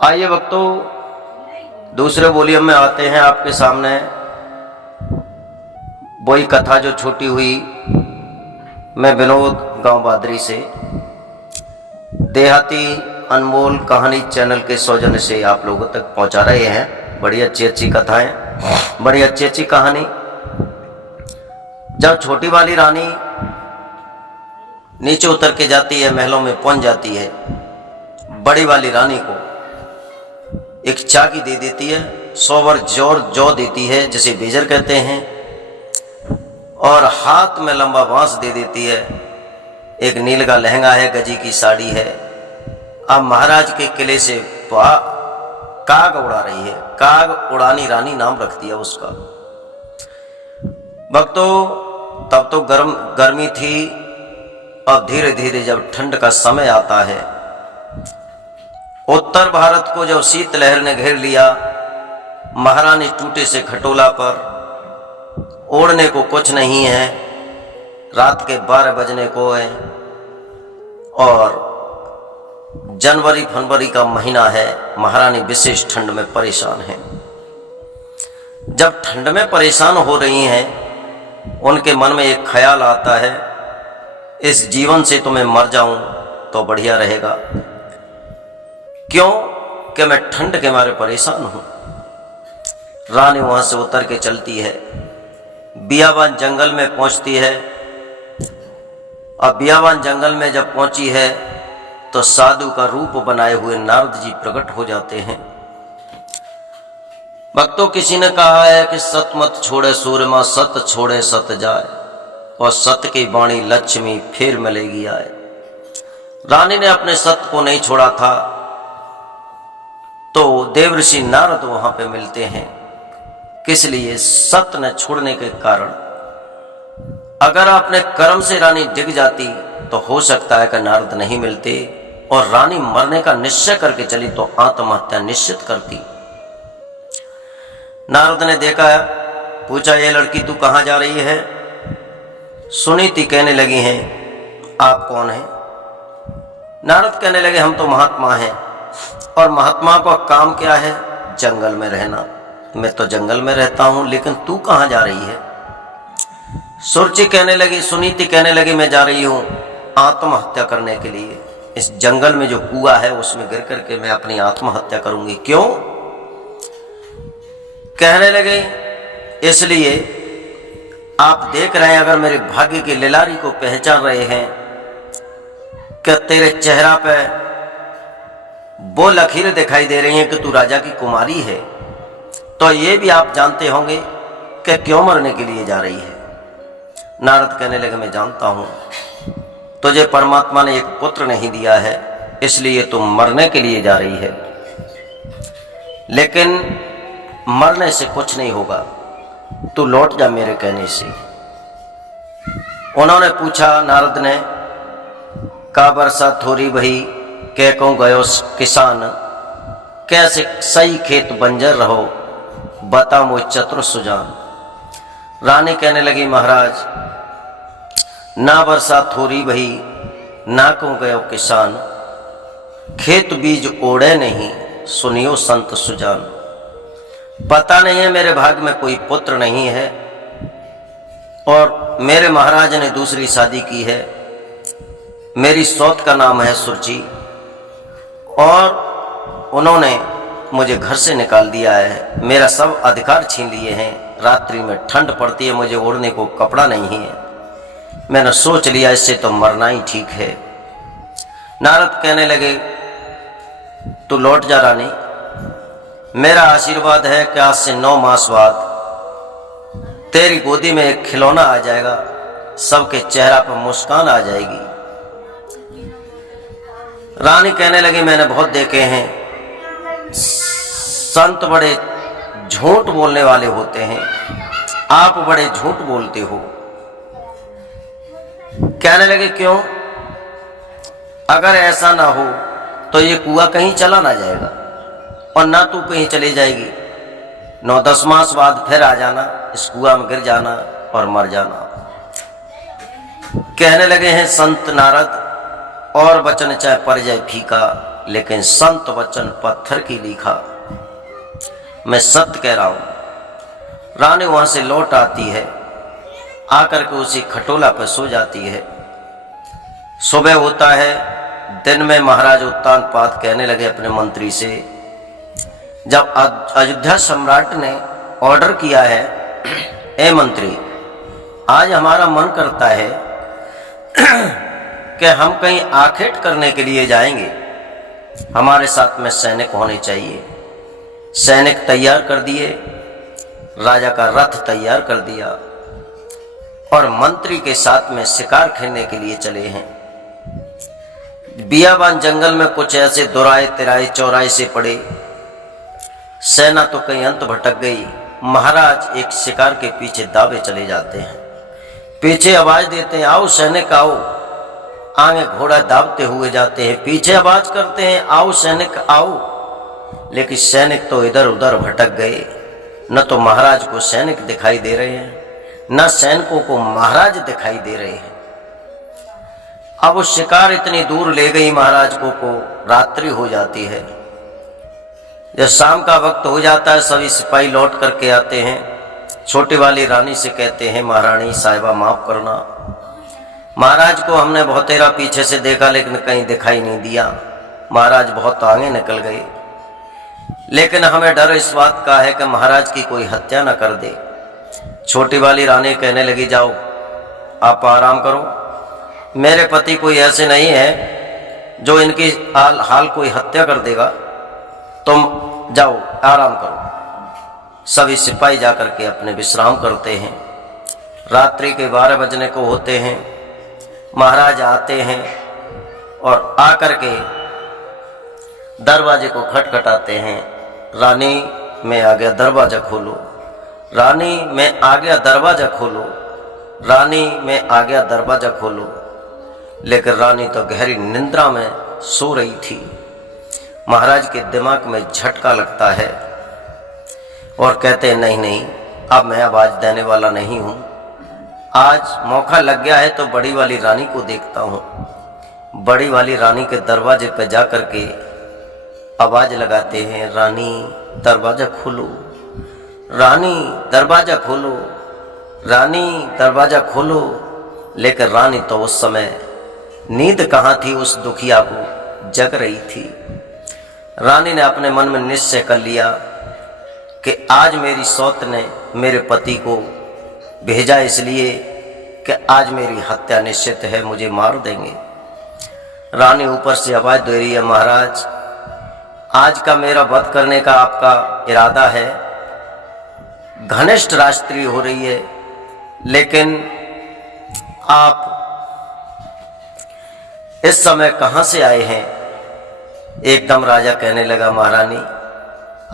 आइए भक्तों, दूसरे वॉल्यूम में आते हैं आपके सामने। वही कथा जो छूटी हुई, मैं विनोद गांव बादरी से देहाती अनमोल कहानी चैनल के सौजन्य से आप लोगों तक पहुंचा रहे हैं। बड़ी अच्छी अच्छी कथाएं, बड़ी अच्छी अच्छी कहानी। जब छोटी वाली रानी नीचे उतर के जाती है, महलों में पहुंच जाती है, बड़ी वाली रानी को एक चाकी दे देती है, 100 वर जौ देती है जिसे बेजर कहते हैं, और हाथ में लंबा बांस दे देती है। एक नील का लहंगा है, गजी की साड़ी है। अब महाराज के किले से काग उड़ा रही है। काग उड़ानी रानी नाम रख दिया उसका। भक्तों, तब तो गर्मी थी। अब धीरे धीरे जब ठंड का समय आता है, उत्तर भारत को जब शीतलहर ने घेर लिया, महारानी टूटे से खटोला पर, ओढ़ने को कुछ नहीं है, रात के 12 बजने को है और जनवरी फरवरी का महीना है। महारानी विशेष ठंड में परेशान है। जब ठंड में परेशान हो रही हैं, उनके मन में एक ख्याल आता है, इस जीवन से तो मैं मर जाऊं तो बढ़िया रहेगा। क्यों कि मैं ठंड के मारे परेशान हूं। रानी वहां से उतर के चलती है, बियाबान जंगल में पहुंचती है। अब बियाबान जंगल में जब पहुंची है तो साधु का रूप बनाए हुए नारद जी प्रकट हो जाते हैं। भक्तों, किसी ने कहा है कि सत मत छोड़े सूरमा, सत छोड़े सत जाए, और सत की वाणी लक्ष्मी फिर मिलेगी आए। रानी ने अपने सत को नहीं छोड़ा था, तो देवर्षि नारद वहां पे मिलते हैं। किस लिए? सत न छोड़ने के कारण। अगर अपने कर्म से रानी डिग जाती तो हो सकता है कि नारद नहीं मिलते, और रानी मरने का निश्चय करके चली तो आत्महत्या निश्चित करती। नारद ने देखा, पूछा, ये लड़की तू कहां जा रही है? सुनीति कहने लगी हैं, आप कौन हैं? नारद कहने लगे, हम तो महात्मा हैं, और महात्मा का काम क्या है? जंगल में रहना। मैं तो जंगल में रहता हूं, लेकिन तू कहां जा रही है? सुरुचि कहने लगी, सुनीति कहने लगी, मैं जा रही हूं आत्महत्या करने के लिए। इस जंगल में जो कुआं है उसमें गिर करके मैं अपनी आत्महत्या करूंगी। क्यों? कहने लगे, इसलिए आप देख रहे हैं, अगर मेरे भाग्य की लिलारी को पहचान रहे हैं, क्या तेरे चेहरा पे वो लकीरें दिखाई दे रही हैं कि तू राजा की कुमारी है, तो ये भी आप जानते होंगे कि क्यों मरने के लिए जा रही है। नारद कहने लगे, मैं जानता हूं, तुझे परमात्मा ने एक पुत्र नहीं दिया है, इसलिए तू मरने के लिए जा रही है। लेकिन मरने से कुछ नहीं होगा, तू लौट जा मेरे कहने से। उन्होंने पूछा, नारद ने, का वर्षा थोड़ी बही, कह कहूं गयो किसान, कैसे सही खेत बंजर रहो, बता मुझ चतुर सुजान। रानी कहने लगी, महाराज, ना वर्षा थोड़ी बही, ना कहूं गयो किसान, खेत बीज ओढ़े नहीं, सुनियो संत सुजान। पता नहीं है, मेरे भाग्य में कोई पुत्र नहीं है, और मेरे महाराज ने दूसरी शादी की है। मेरी सौत का नाम है सुरुचि, और उन्होंने मुझे घर से निकाल दिया है, मेरा सब अधिकार छीन लिए हैं। रात्रि में ठंड पड़ती है, मुझे ओढ़ने को कपड़ा नहीं है। मैंने सोच लिया, इससे तो मरना ही ठीक है। नारद कहने लगे, तू लौट जा रानी, मेरा आशीर्वाद है कि आज से 9 मास बाद तेरी गोदी में एक खिलौना आ जाएगा, सबके चेहरा पर मुस्कान आ जाएगी। रानी कहने लगी, मैंने बहुत देखे हैं, संत बड़े झूठ बोलने वाले होते हैं, आप बड़े झूठ बोलते हो। कहने लगे, क्यों? अगर ऐसा ना हो तो ये कुआं कहीं चला ना जाएगा, और ना तू कहीं चली जाएगी। 9-10 मास बाद फिर आ जाना, इस कुआं में गिर जाना और मर जाना। कहने लगे हैं संत नारद, और वचन चाहे पड़ जाए फीका, लेकिन संत वचन पत्थर की लिखा। मैं सत्य कह रहा हूं। रानी वहां से लौट आती है, आकर के उसी खटोला पर सो जाती है। सुबह होता है, दिन में महाराज उत्तान पाद कहने लगे अपने मंत्री से, जब अयोध्या सम्राट ने ऑर्डर किया है, ए मंत्री, आज हमारा मन करता है कि हम कहीं आखेट करने के लिए जाएंगे, हमारे साथ में सैनिक होने चाहिए। सैनिक तैयार कर दिए, राजा का रथ तैयार कर दिया और मंत्री के साथ में शिकार खेलने के लिए चले हैं। बियाबान जंगल में कुछ ऐसे दुराए तिराए चौराहे से पड़े, सेना तो कहीं अंत भटक गई। महाराज एक शिकार के पीछे दावे चले जाते हैं, पीछे आवाज देते हैं, आओ सैनिक आओ। आगे घोड़ा दाबते हुए जाते हैं, पीछे आवाज करते हैं, आओ सैनिक आओ। लेकिन सैनिक तो इधर उधर भटक गए, न तो महाराज को सैनिक दिखाई दे रहे हैं, न सैनिकों को महाराज दिखाई दे रहे हैं। अब वो शिकार इतनी दूर ले गई महाराज को रात्रि हो जाती है। जब शाम का वक्त हो जाता है, सभी सिपाही लौट करके आते हैं। छोटी वाली रानी से कहते हैं, महारानी साहिबा माफ करना, महाराज को हमने बहुत तेरा पीछे से देखा लेकिन कहीं दिखाई नहीं दिया। महाराज बहुत आगे निकल गए, लेकिन हमें डर इस बात का है कि महाराज की कोई हत्या न कर दे। छोटी वाली रानी कहने लगी, जाओ आप आराम करो, मेरे पति कोई ऐसे नहीं है जो इनकी हाल कोई हत्या कर देगा, तुम जाओ आराम करो। सभी सिपाही जाकर के अपने विश्राम करते हैं। रात्रि के 12 बजने को होते हैं। महाराज आते हैं और आकर के दरवाजे को खटखटाते हैं, रानी मैं आ गया, दरवाजा खोलो। रानी मैं आ गया, दरवाजा खोलो। रानी मैं आ गया, दरवाजा खोलो। लेकिन रानी तो गहरी निंद्रा में सो रही थी। महाराज के दिमाग में झटका लगता है और कहते हैं, नहीं नहीं, अब मैं आवाज देने वाला नहीं हूं, आज मौका लग गया है तो बड़ी वाली रानी को देखता हूं। बड़ी वाली रानी के दरवाजे पर जाकर के आवाज लगाते हैं, रानी दरवाजा खोलो, रानी दरवाजा खोलो, रानी दरवाजा खोलो। लेकिन रानी तो उस समय नींद कहाँ थी, उस दुखिया को जग रही थी। रानी ने अपने मन में निश्चय कर लिया कि आज मेरी सौत ने मेरे पति को भेजा इसलिए कि आज मेरी हत्या निश्चित है, मुझे मार देंगे। रानी ऊपर से आवाज दे रही है, महाराज आज का मेरा वध करने का आपका इरादा है, घनिष्ठ रात्रि हो रही है, लेकिन आप इस समय कहां से आए हैं? एकदम राजा कहने लगा, महारानी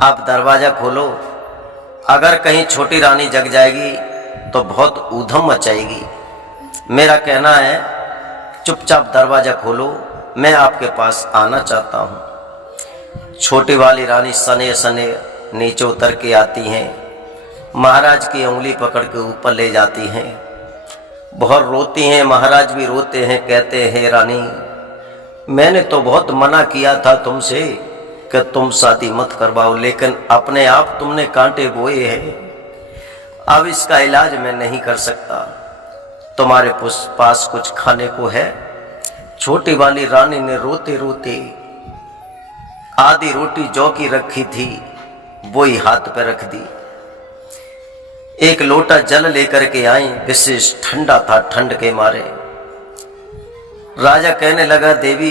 आप दरवाजा खोलो, अगर कहीं छोटी रानी जग जाएगी तो बहुत ऊधम मचाएगी। मेरा कहना है चुपचाप दरवाजा खोलो, मैं आपके पास आना चाहता हूं। छोटी वाली रानी सने सने नीचे उतर के आती हैं, महाराज की उंगली पकड़ के ऊपर ले जाती हैं, बहुत रोती हैं। महाराज भी रोते हैं, कहते हैं, रानी मैंने तो बहुत मना किया था तुमसे कि तुम शादी मत करवाओ, लेकिन अपने आप तुमने कांटे बोए हैं, अब इसका इलाज मैं नहीं कर सकता, तुम्हारे पास कुछ खाने को है? छोटी वाली रानी ने रोते रोते आधी रोटी जौ की रखी थी वो ही हाथ पे रख दी। एक लोटा जल लेकर के आई, विशेष ठंडा था, ठंड के मारे। राजा कहने लगा, देवी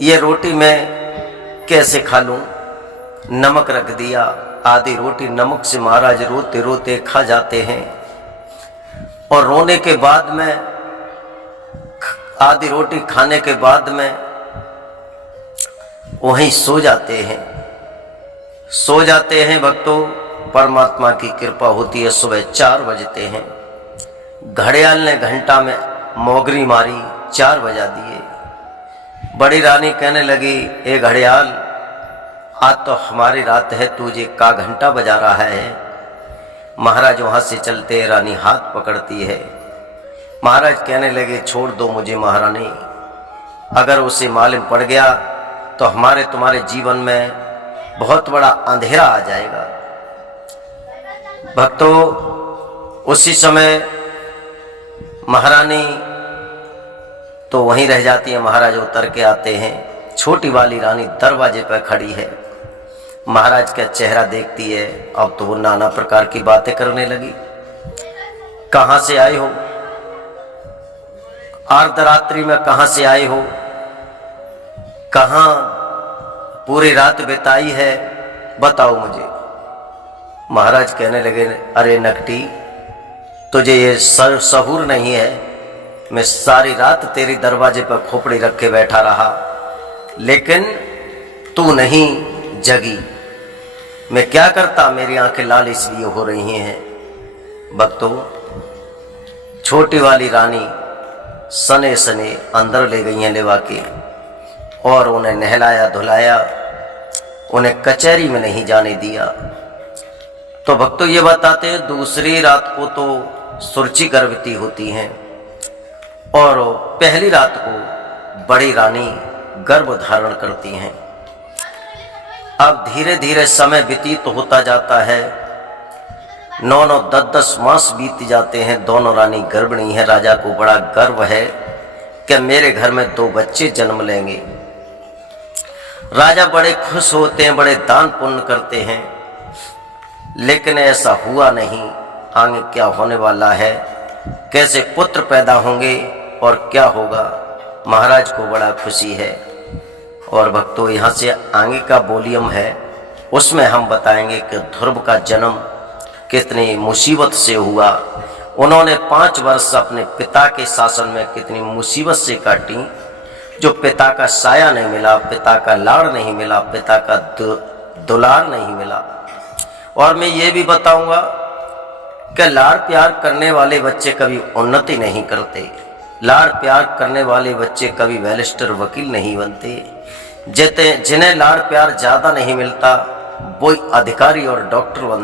ये रोटी मैं कैसे खा लूं? नमक रख दिया, आधी रोटी नमक से महाराज रोते रोते खा जाते हैं और रोने के बाद में आधी रोटी खाने के बाद में वहीं सो जाते हैं। सो जाते हैं भक्तों, परमात्मा की कृपा होती है। सुबह 4 बजते हैं, घड़ियाल ने घंटा में मोगरी मारी, 4 बजा दिए। बड़ी रानी कहने लगी, ए घड़ियाल आज तो हमारी रात है, तुझे का घंटा बजा रहा है? महाराज वहां से चलते, रानी हाथ पकड़ती है। महाराज कहने लगे, छोड़ दो मुझे महारानी, अगर उसे मालूम पड़ गया तो हमारे तुम्हारे जीवन में बहुत बड़ा अंधेरा आ जाएगा। भक्तों, उसी समय महारानी तो वहीं रह जाती है। महाराज उतर के आते हैं। छोटी वाली रानी दरवाजे पर खड़ी है। महाराज का चेहरा देखती है। अब तो वो नाना प्रकार की बातें करने लगी। कहाँ से आए हो? अर्धरात्रि में कहाँ से आए हो? कहाँ पूरी रात बिताई है? बताओ मुझे। महाराज कहने लगे, अरे नकटी, तुझे ये सहूर नहीं है? मैं सारी रात तेरी दरवाजे पर खोपड़ी रख के बैठा रहा, लेकिन तू नहीं जगी। मैं क्या करता? मेरी आंखें लाल इसलिए हो रही हैं। भक्तों, छोटी वाली रानी सने सने अंदर ले गई हैं लेवा के, और उन्हें नहलाया धुलाया, उन्हें कचहरी में नहीं जाने दिया। तो भक्तों ये बताते हैं, दूसरी रात को तो सुरुचि गर्भवती होती हैं, और पहली रात को बड़ी रानी गर्भ धारण करती हैं। अब धीरे धीरे समय व्यतीत होता जाता है। 9-9, 10-10 मास बीत जाते हैं। दोनों रानी गर्भिणी है। राजा को बड़ा गर्व है कि मेरे घर में 2 बच्चे जन्म लेंगे। राजा बड़े खुश होते हैं, बड़े दान पुण्य करते हैं, लेकिन ऐसा हुआ नहीं। आगे क्या होने वाला है, कैसे पुत्र पैदा होंगे और क्या होगा, महाराज को बड़ा खुशी है। और भक्तों, यहाँ से आगे का वॉल्यूम है, उसमें हम बताएंगे कि ध्रुव का जन्म कितनी मुसीबत से हुआ। उन्होंने 5 वर्ष अपने पिता के शासन में कितनी मुसीबत से काटी। जो पिता का साया नहीं मिला, पिता का लाड़ नहीं मिला, पिता का दुलार नहीं मिला। और मैं ये भी बताऊंगा कि लाड़ प्यार करने वाले बच्चे कभी उन्नति नहीं करते। लाड़ प्यार करने वाले बच्चे कभी बैरिस्टर वकील नहीं बनते। जिन्हें लाड़ प्यार ज्यादा नहीं मिलता, वो अधिकारी और डॉक्टर बनते।